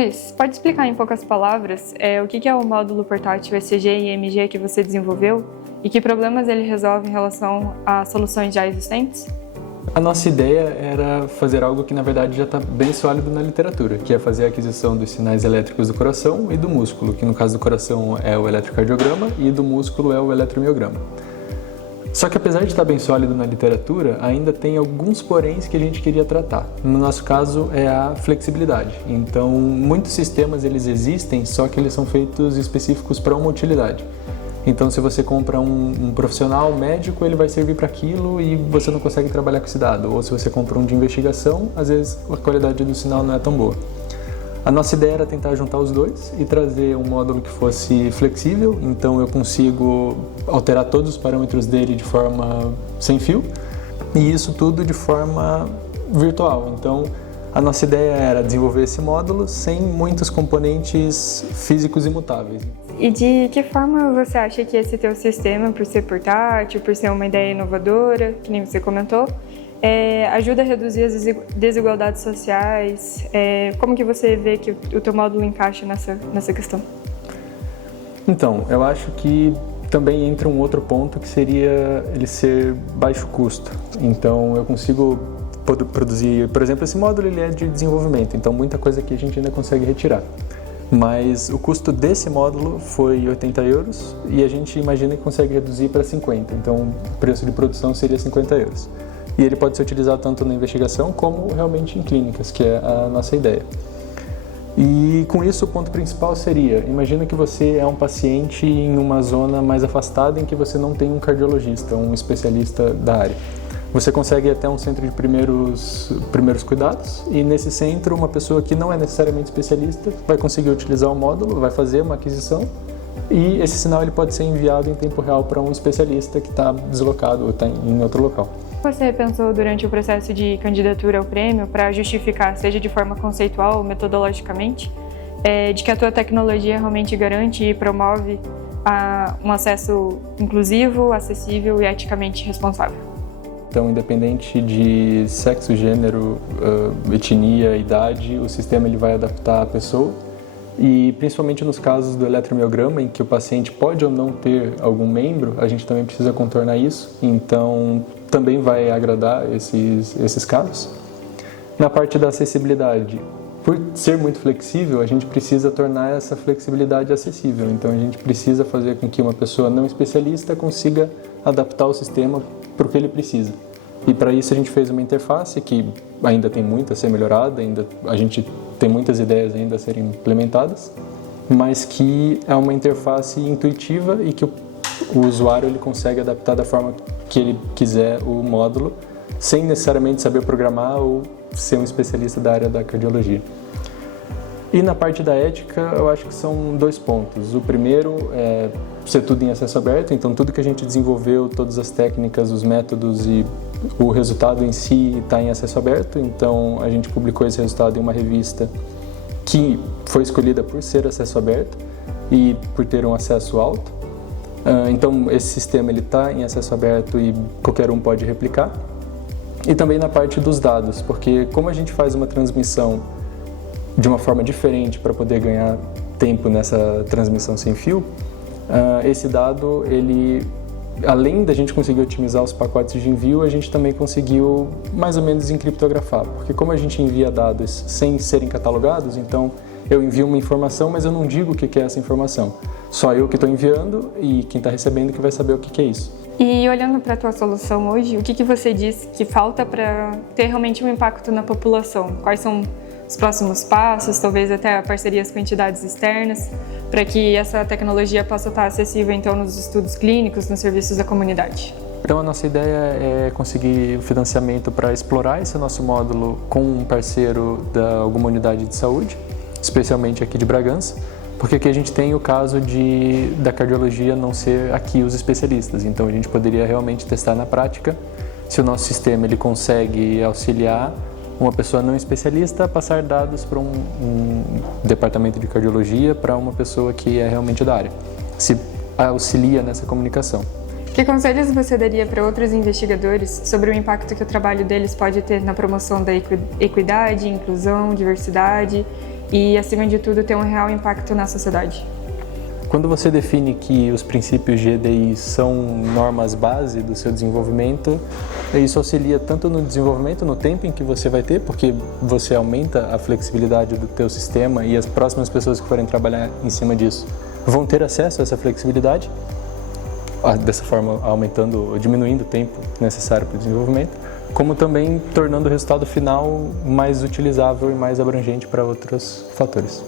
Luiz, pode explicar em poucas palavras o que é o módulo portátil ECG e EMG que você desenvolveu e que problemas ele resolve em relação a soluções já existentes? A nossa ideia era fazer algo que na verdade já está bem sólido na literatura, que é fazer a aquisição dos sinais elétricos do coração e do músculo, que no caso do coração é o eletrocardiograma e do músculo é o eletromiograma. Só que apesar de estar bem sólido na literatura, ainda tem alguns poréns que a gente queria tratar. No nosso caso é a flexibilidade. Então, muitos sistemas eles existem, só que eles são feitos específicos para uma utilidade. Então, se você compra um profissional médico, ele vai servir para aquilo e você não consegue trabalhar com esse dado. Ou se você compra um de investigação, às vezes a qualidade do sinal não é tão boa. A nossa ideia era tentar juntar os dois e trazer um módulo que fosse flexível, então eu consigo alterar todos os parâmetros dele de forma sem fio e isso tudo de forma virtual. Então, a nossa ideia era desenvolver esse módulo sem muitos componentes físicos imutáveis. E de que forma você acha que esse teu sistema, por ser portátil, por ser uma ideia inovadora, que nem você comentou, ajuda a reduzir as desigualdades sociais? Como que você vê que o teu módulo encaixa nessa questão? Então, eu acho que também entra um outro ponto que seria ele ser baixo custo. Então, eu consigo produzir, por exemplo, esse módulo ele é de desenvolvimento, então muita coisa que a gente ainda consegue retirar. Mas o custo desse módulo foi 80 euros e a gente imagina que consegue reduzir para 50, então o preço de produção seria 50 euros. E ele pode ser utilizado tanto na investigação como realmente em clínicas, que é a nossa ideia. E com isso o ponto principal seria, imagina que você é um paciente em uma zona mais afastada em que você não tem um cardiologista, um especialista da área. Você consegue ir até um centro de primeiros cuidados e nesse centro uma pessoa que não é necessariamente especialista vai conseguir utilizar o módulo, vai fazer uma aquisição e esse sinal ele pode ser enviado em tempo real para um especialista que está deslocado ou está em outro local. Você pensou durante o processo de candidatura ao prêmio para justificar, seja de forma conceitual ou metodologicamente, de que a tua tecnologia realmente garante e promove um acesso inclusivo, acessível e eticamente responsável? Então, independente de sexo, gênero, etnia, idade, o sistema ele vai adaptar a pessoa e principalmente nos casos do eletromiograma, em que o paciente pode ou não ter algum membro, a gente também precisa contornar isso, então também vai agradar esses casos. Na parte da acessibilidade, por ser muito flexível, a gente precisa tornar essa flexibilidade acessível, então a gente precisa fazer com que uma pessoa não especialista consiga adaptar o sistema para o que ele precisa. E para isso a gente fez uma interface que ainda tem muito a ser melhorada, a gente tem muitas ideias ainda a serem implementadas, mas que é uma interface intuitiva e que o usuário ele consegue adaptar da forma que ele quiser o módulo, sem necessariamente saber programar ou ser um especialista da área da cardiologia. E na parte da ética, eu acho que são dois pontos. O primeiro é ser tudo em acesso aberto, então tudo que a gente desenvolveu, todas as técnicas, os métodos e o resultado em si está em acesso aberto, então a gente publicou esse resultado em uma revista que foi escolhida por ser acesso aberto e por ter um acesso alto. Então esse sistema está em acesso aberto e qualquer um pode replicar. E também na parte dos dados, porque como a gente faz uma transmissão de uma forma diferente para poder ganhar tempo nessa transmissão sem fio, esse dado, ele, além da gente conseguir otimizar os pacotes de envio, a gente também conseguiu mais ou menos encriptografar, porque como a gente envia dados sem serem catalogados, então eu envio uma informação, mas eu não digo o que é essa informação. Só eu que estou enviando e quem está recebendo que vai saber o que é isso. E olhando para a tua solução hoje, o que você diz que falta para ter realmente um impacto na população? Quais são os próximos passos, talvez até parcerias com entidades externas, para que essa tecnologia possa estar acessível então nos estudos clínicos, nos serviços da comunidade? Então a nossa ideia é conseguir financiamento para explorar esse nosso módulo com um parceiro de alguma unidade de saúde, especialmente aqui de Bragança, porque aqui a gente tem o caso da cardiologia não ser aqui os especialistas, então a gente poderia realmente testar na prática se o nosso sistema ele consegue auxiliar uma pessoa não especialista a passar dados para um departamento de cardiologia para uma pessoa que é realmente da área, se auxilia nessa comunicação. Que conselhos você daria para outros investigadores sobre o impacto que o trabalho deles pode ter na promoção da equidade, inclusão, diversidade e, acima de tudo, ter um real impacto na sociedade. Quando você define que os princípios de EDI são normas base do seu desenvolvimento, isso auxilia tanto no desenvolvimento, no tempo em que você vai ter, porque você aumenta a flexibilidade do teu sistema e as próximas pessoas que forem trabalhar em cima disso vão ter acesso a essa flexibilidade, dessa forma aumentando ou diminuindo o tempo necessário para o desenvolvimento, como também tornando o resultado final mais utilizável e mais abrangente para outros fatores.